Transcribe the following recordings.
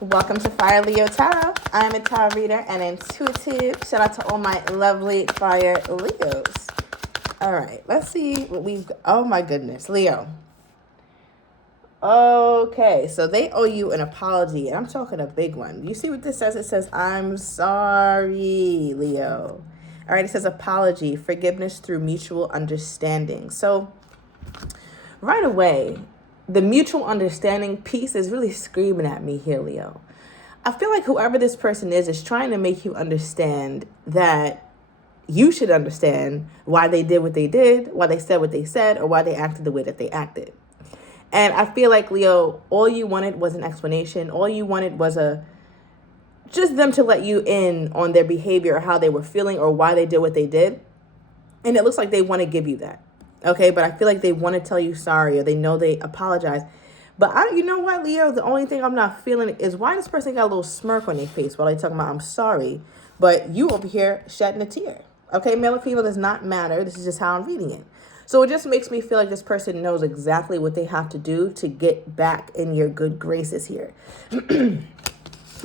Welcome to Fire Leo Tarot. I'm a tarot reader and intuitive. Shout out to all my lovely Fire Leos. All right, let's see what we've got. Oh my goodness, Leo. Okay, so they owe you an apology, and I'm talking a big one. You see what this says? It says, I'm sorry, Leo. All right, it says apology, forgiveness through mutual understanding. So right away, the mutual understanding piece is really screaming at me here, Leo. I feel like whoever this person is trying to make you understand that you should understand why they did what they did, why they said what they said, or why they acted the way that they acted. And I feel like, Leo, all you wanted was an explanation. All you wanted was just them to let you in on their behavior or how they were feeling or why they did what they did. And it looks like they want to give you that. Okay, but I feel like they want to tell you sorry or they know they apologize. But you know what, Leo? The only thing I'm not feeling is why this person got a little smirk on their face while they talking about I'm sorry, but you over here shedding a tear. Okay, male or female does not matter. This is just how I'm reading it. So it just makes me feel like this person knows exactly what they have to do to get back in your good graces here.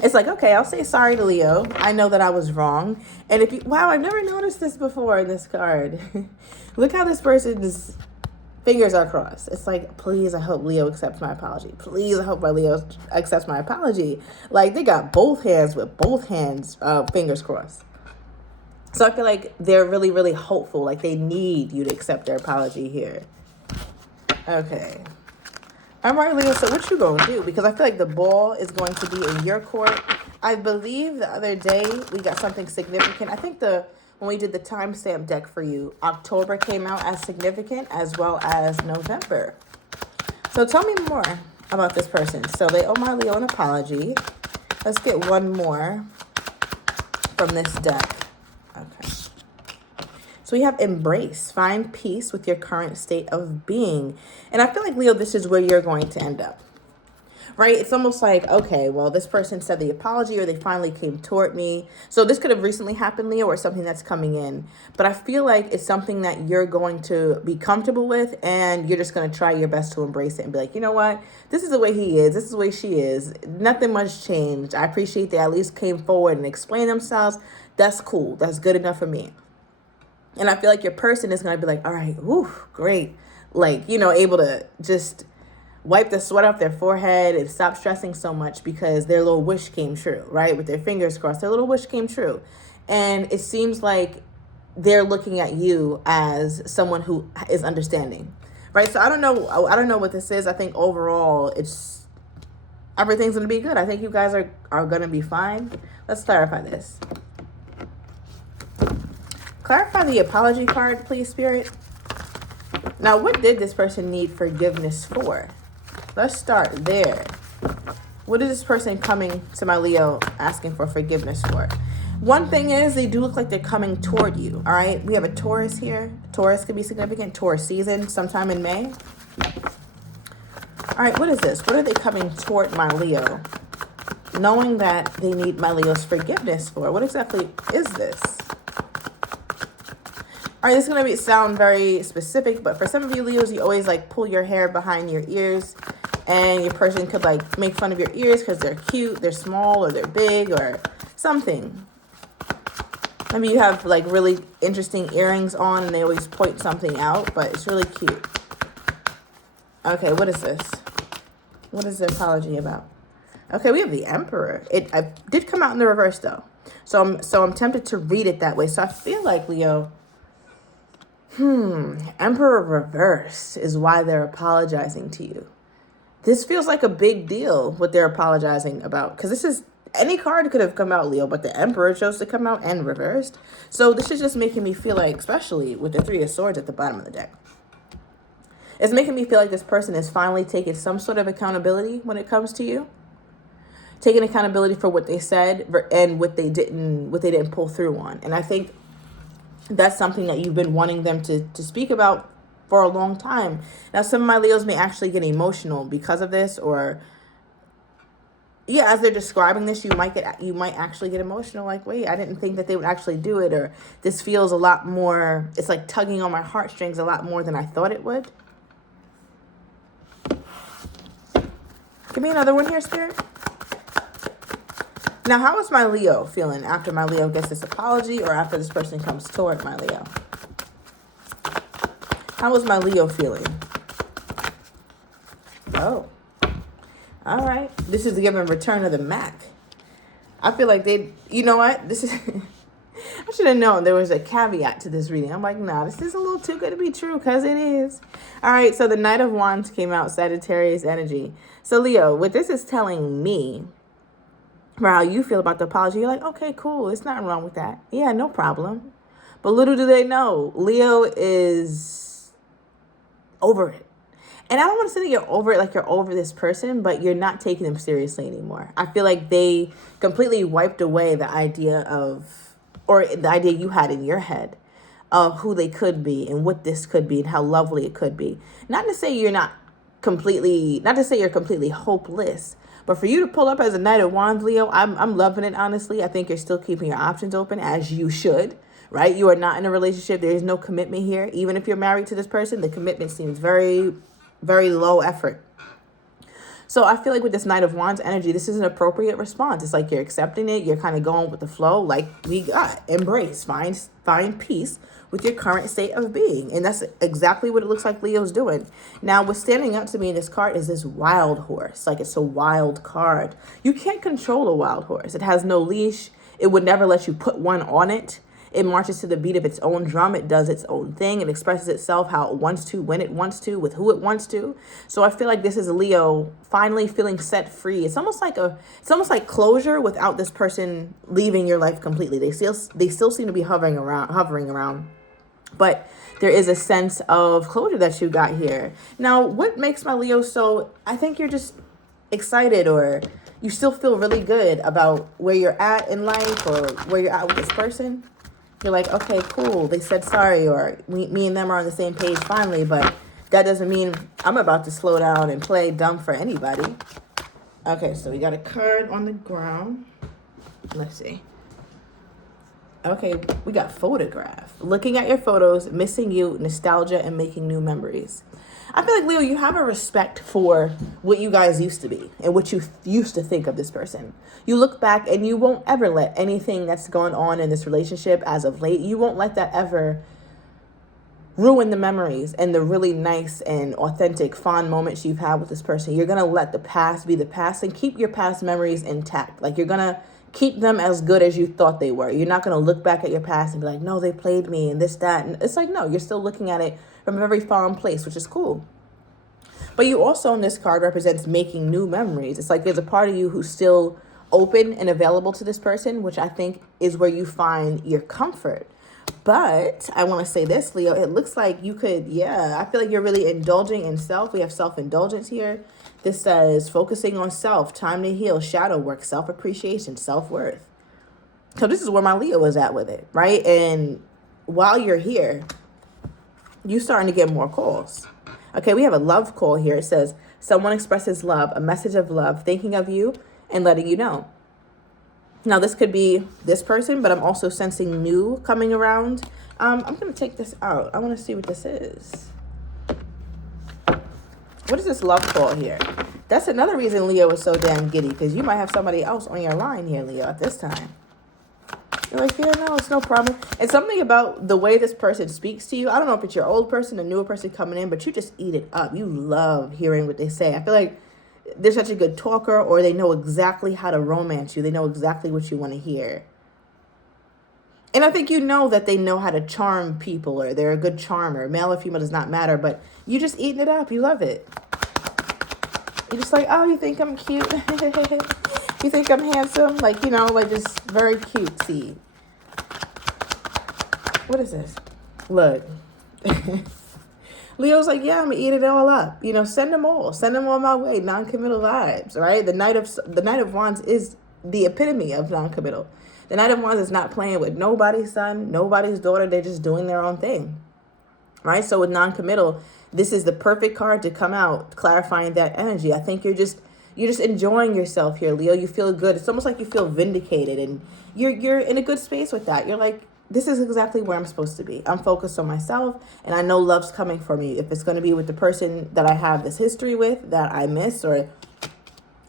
It's like, okay, I'll say sorry to Leo. I know that I was wrong. And wow, I've never noticed this before in this card. Look how this person's fingers are crossed. It's like, please, I hope Leo accepts my apology. Please, I hope my Leo accepts my apology. Like, they got both hands with both hands, fingers crossed. So I feel like they're really, really hopeful. Like, they need you to accept their apology here. Okay. All right, Leo, so what you going to do? Because I feel like the ball is going to be in your court. I believe the other day we got something significant. I think when we did the timestamp deck for you, October came out as significant as well as November. So tell me more about this person. So they owe my Leo an apology. Let's get one more from this deck. Okay. So we have embrace, find peace with your current state of being. And I feel like, Leo, this is where you're going to end up, right? It's almost like, okay, well, this person said the apology or they finally came toward me. So this could have recently happened, Leo, or something that's coming in. But I feel like it's something that you're going to be comfortable with and you're just going to try your best to embrace it and be like, you know what? This is the way he is. This is the way she is. Nothing much changed. I appreciate they at least came forward and explained themselves. That's cool. That's good enough for me. And I feel like your person is going to be like, all right, whew, great. Like, able to just wipe the sweat off their forehead and stop stressing so much because their little wish came true, right? With their fingers crossed, their little wish came true. And it seems like they're looking at you as someone who is understanding, right? So I don't know what this is. I think overall everything's going to be good. I think you guys are going to be fine. Let's clarify this. Clarify the apology card, please, Spirit. Now, what did this person need forgiveness for? Let's start there. What is this person coming to my Leo asking for forgiveness for? One thing is they do look like they're coming toward you, all right? We have a Taurus here. Taurus could be significant. Taurus season sometime in May. All right, what is this? What are they coming toward my Leo? Knowing that they need my Leo's forgiveness for. What exactly is this? All right, this is going to sound very specific, but for some of you Leos, you always pull your hair behind your ears and your person could make fun of your ears because they're cute, they're small, or they're big or something. Maybe you have really interesting earrings on and they always point something out, but it's really cute. Okay, what is this? What is the apology about? Okay, we have the Emperor. I did come out in the reverse though. So I'm tempted to read it that way. So I feel like, Leo, Emperor reverse is why they're apologizing to you. This feels like a big deal what they're apologizing about. Because any card could have come out, Leo, but the Emperor chose to come out and reversed. So this is just making me feel like, especially with the Three of Swords at the bottom of the deck, it's making me feel like this person is finally taking some sort of accountability when it comes to you. Taking accountability for what they said and what they didn't pull through on. And I think that's something that you've been wanting them to speak about for a long time. Now, some of my Leos may actually get emotional because of this, or as they're describing this, you might actually get emotional. Like, wait, I didn't think that they would actually do it, or this feels a lot more. It's like tugging on my heartstrings a lot more than I thought it would. Give me another one here, Spirit. Now, how is my Leo feeling after my Leo gets this apology or after this person comes toward my Leo? How is my Leo feeling? Oh, all right. This is giving return of the Mac. I feel like you know what? This is, I should have known there was a caveat to this reading. I'm like, nah, this is a little too good to be true, because it is. All right, so the Knight of Wands came out, Sagittarius energy. So Leo, what this is telling me, for how you feel about the apology, you're like, okay, cool. There's nothing wrong with that. Yeah, no problem. But little do they know, Leo is over it. And I don't want to say that you're over it like you're over this person, but you're not taking them seriously anymore. I feel like they completely wiped away the idea of, or the idea you had in your head of who they could be and what this could be and how lovely it could be. Not to say you're completely hopeless, but for you to pull up as a Knight of Wands, Leo, I'm loving it, honestly. I think you're still keeping your options open, as you should, right? You are not in a relationship. There is no commitment here. Even if you're married to this person, the commitment seems very, very low effort. So I feel like with this Knight of Wands energy, this is an appropriate response. It's like you're accepting it. You're kind of going with the flow, like we got. Embrace, find peace with your current state of being. And that's exactly what it looks like Leo's doing. Now, what's standing out to me in this card is this wild horse. Like, it's a wild card. You can't control a wild horse. It has no leash. It would never let you put one on it. It marches to the beat of its own drum. It does its own thing. It expresses itself how it wants to, when it wants to, with who it wants to. So I feel like this is Leo finally feeling set free. It's almost like closure without this person leaving your life completely. They still seem to be hovering around. But there is a sense of closure that you got here. Now, what makes my Leo so, I think you're just excited, or you still feel really good about where you're at in life or where you're at with this person. You're like, okay, cool. They said sorry, or me and them are on the same page finally, but that doesn't mean I'm about to slow down and play dumb for anybody. Okay, so we got a card on the ground. Let's see. Okay, we got photograph. Looking at your photos, missing you, nostalgia, and making new memories. I feel like, Leo, you have a respect for what you guys used to be and what you used to think of this person. You look back and you won't ever let anything that's gone on in this relationship as of late, you won't let that ever ruin the memories and the really nice and authentic, fond moments you've had with this person. You're going to let the past be the past and keep your past memories intact. Like, you're going to keep them as good as you thought they were. You're not going to look back at your past and be like, no, they played me and this, that. And it's like, no, you're still looking at it from a very fond place, which is cool. But you also, in this card, represents making new memories. It's like there's a part of you who's still open and available to this person, which I think is where you find your comfort. But I want to say this, Leo, it looks like you could, I feel like you're really indulging in self. We have self-indulgence here. This says focusing on self, time to heal, shadow work, self-appreciation, self-worth. So this is where my Leo is at with it, right? And while you're here, you're starting to get more calls. Okay, we have a love call here. It says, someone expresses love, a message of love, thinking of you and letting you know. Now, this could be this person, but I'm also sensing new coming around. I'm going to take this out. I want to see what this is. What is this love call here? That's another reason Leo is so damn giddy, because you might have somebody else on your line here, Leo, at this time. You're like, yeah, no, it's no problem. And something about the way this person speaks to you, I don't know if it's your old person, a newer person coming in, but you just eat it up. You love hearing what they say. I feel like they're such a good talker, or they know exactly how to romance you. They know exactly what you want to hear. And I think you know that they know how to charm people, or they're a good charmer. Male or female does not matter, but you just eating it up. You love it. You're just like, oh, you think I'm cute? You think I'm handsome? Like, like just very cutesy. What is this? Look. Leo's like, yeah, I'm going to eat it all up. Send them all. Send them all my way. Non-committal vibes, right? The Knight of Wands is the epitome of non-committal. The Knight of Wands is not playing with nobody's son, nobody's daughter. They're just doing their own thing, right? So with non-committal, this is the perfect card to come out, clarifying that energy. I think you're just enjoying yourself here, Leo. You feel good. It's almost like you feel vindicated, and you're in a good space with that. You're like, this is exactly where I'm supposed to be. I'm focused on myself, and I know love's coming for me. If it's going to be with the person that I have this history with, that I miss, or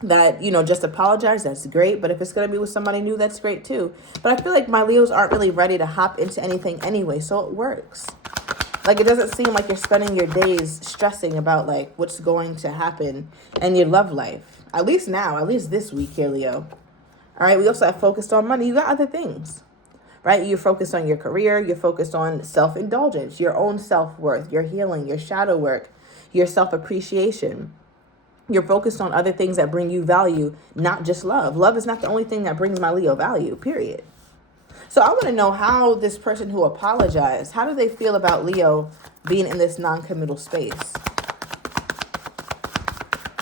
that, just apologize, that's great. But if it's going to be with somebody new, that's great too. But I feel like my Leos aren't really ready to hop into anything anyway, so it works. Like, it doesn't seem like you're spending your days stressing about, like, what's going to happen in your love life. At least now, at least this week here, Leo. All right, we also have focused on money. You got other things, right? You're focused on your career. You're focused on self-indulgence, your own self-worth, your healing, your shadow work, your self-appreciation. You're focused on other things that bring you value, not just love. Love is not the only thing that brings my Leo value, period. So I want to know how this person who apologized, how do they feel about Leo being in this non-committal space?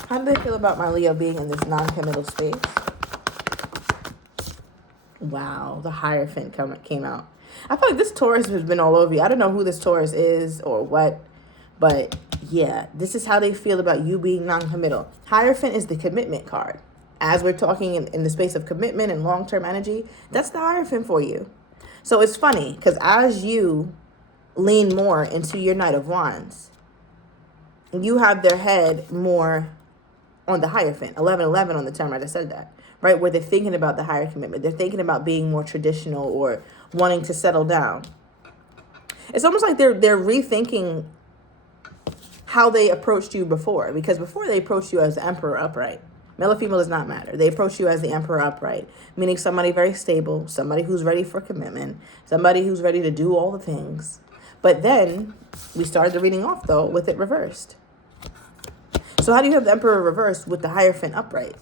How do they feel about my Leo being in this non-committal space? Wow, the Hierophant came out. I feel like this Taurus has been all over you. I don't know who this Taurus is or what, but yeah, this is how they feel about you being non-committal. Hierophant is the commitment card. As we're talking in the space of commitment and long-term energy, that's the Hierophant for you. So it's funny because as you lean more into your Knight of Wands, you have their head more on the Hierophant, 1111 on the term, I just said that, right? Where they're thinking about the higher commitment. They're thinking about being more traditional or wanting to settle down. It's almost like they're rethinking how they approached you before, because before they approached you as the Emperor upright. Male or female does not matter. They approach you as the Emperor upright, meaning somebody very stable, somebody who's ready for commitment, somebody who's ready to do all the things. But then we started the reading off, though, with it reversed. So how do you have the Emperor reversed with the Hierophant upright?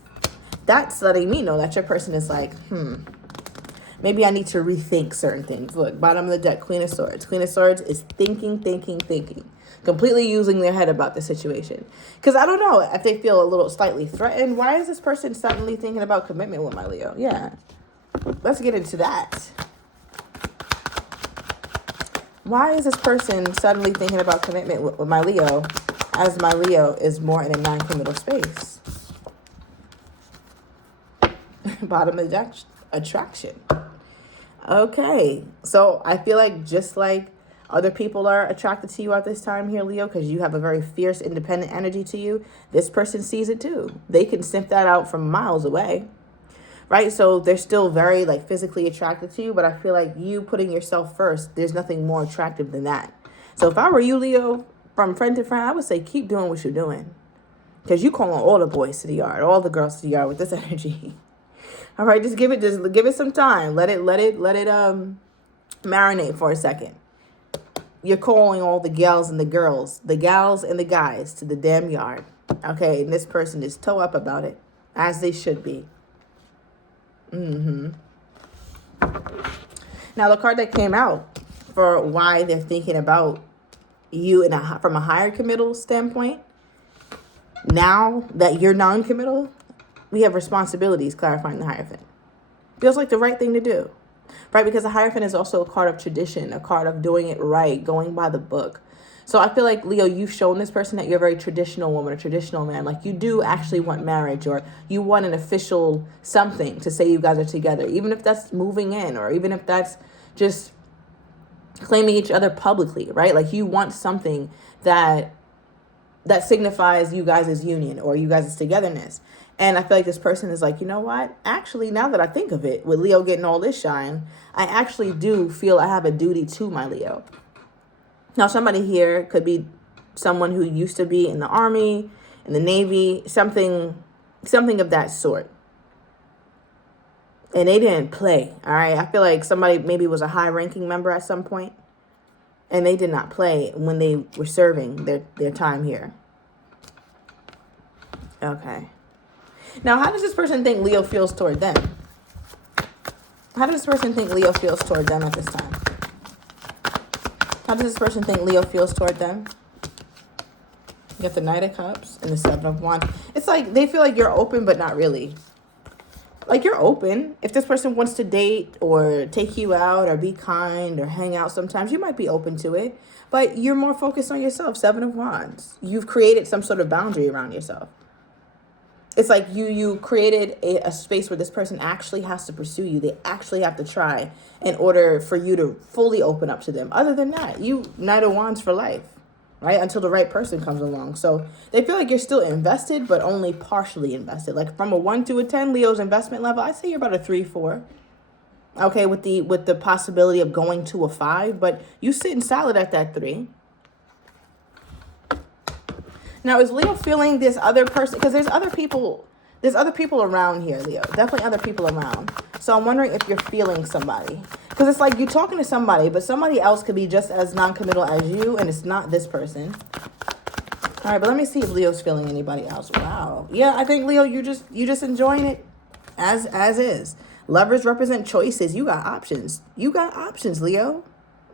That's letting me know that your person is like, maybe I need to rethink certain things. Look, bottom of the deck, Queen of Swords. Queen of Swords is thinking. Completely using their head about the situation. Because I don't know if they feel a little slightly threatened. Why is this person suddenly thinking about commitment with my Leo? Yeah. Let's get into that. Why is this person suddenly thinking about commitment with my Leo as my Leo is more in a non-committal space? Bottom of the deck, attraction. Okay. So I feel like just like other people are attracted to you at this time here, Leo, because you have a very fierce, independent energy to you. This person sees it too. They can sniff that out from miles away, right? So they're still very like physically attracted to you, but I feel like you putting yourself first, there's nothing more attractive than that. So if I were you, Leo, from friend to friend, I would say keep doing what you're doing, because you calling all the boys to the yard, all the girls to the yard with this energy. All right, just give it some time. Let it marinate for a second. You're calling all the gals and the gals and the guys to the damn yard. Okay, and this person is toe up about it, as they should be. Now, the card that came out for why they're thinking about you from a higher committal standpoint, now that you're non-committal, we have responsibilities, clarifying the Hierophant. Feels like the right thing to do. Right, because the Hierophant is also a card of tradition, a card of doing it right, going by the book. So I feel like, Leo, you've shown this person that you're a very traditional woman, a traditional man. Like you do actually want marriage, or you want an official something to say you guys are together, even if that's moving in, or even if that's just claiming each other publicly, right? Like you want something that signifies you guys' union or you guys' togetherness. And I feel like this person is like, you know what? Actually, now that I think of it, with Leo getting all this shine, I actually do feel I have a duty to my Leo. Now, somebody here could be someone who used to be in the Army, in the Navy, something of that sort. And they didn't play, all right? I feel like somebody maybe was a high-ranking member at some point, and they did not play when they were serving their time here. Okay. Now, how does this person think Leo feels toward them? How does this person think Leo feels toward them at this time? How does this person think Leo feels toward them? You got the Knight of Cups and the Seven of Wands. It's like they feel like you're open, but not really. Like you're open. If this person wants to date or take you out or be kind or hang out sometimes, you might be open to it. But you're more focused on yourself. Seven of Wands. You've created some sort of boundary around yourself. It's like you created a space where this person actually has to pursue you. They actually have to try in order for you to fully open up to them. Other than that, you Knight of Wands for life. right? Until the right person comes along. So they feel like you're still invested, but only partially invested. Like from a 1 to a 10, Leo's investment level, I say you're about a 3, 4. Okay, with the possibility of going to a 5, but you sitting solid at that 3. Now, is Leo feeling this other person? Because there's other people around here, Leo. Definitely other people around. So I'm wondering if you're feeling somebody. Because it's like you're talking to somebody, but somebody else could be just as non-committal as you, and it's not this person. All right, but let me see if Leo's feeling anybody else. Wow. Yeah, I think, Leo, you just enjoying it as is. Lovers represent choices. You got options. You got options, Leo.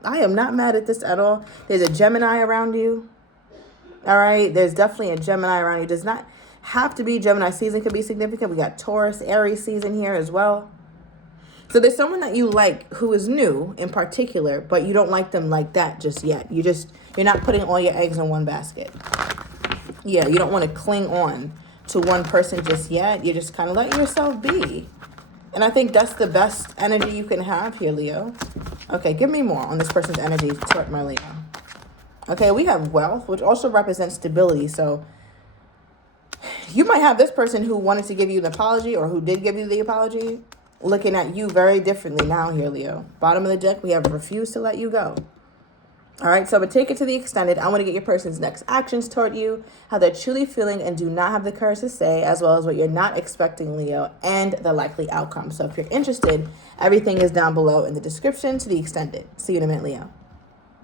I am not mad at this at all. There's a Gemini around you. All right, there's definitely a Gemini around you. Does not have to be. Gemini season could be significant. We got Taurus, Aries season here as well. So there's someone that you like who is new in particular, but you don't like them like that just yet. You're not putting all your eggs in one basket. Yeah, you don't want to cling on to one person just yet. You're just kind of letting yourself be. And I think that's the best energy you can have here, Leo. Okay, give me more on this person's energy toward my Leo. Okay, we have wealth, which also represents stability. So you might have this person who wanted to give you an apology or who did give you the apology looking at you very differently now here, Leo. Bottom of the deck, we have refused to let you go. All right, so but take it to the extended. I want to get your person's next actions toward you, how they're truly feeling and do not have the courage to say, as well as what you're not expecting, Leo, and the likely outcome. So if you're interested, everything is down below in the description to the extended. See you in a minute, Leo.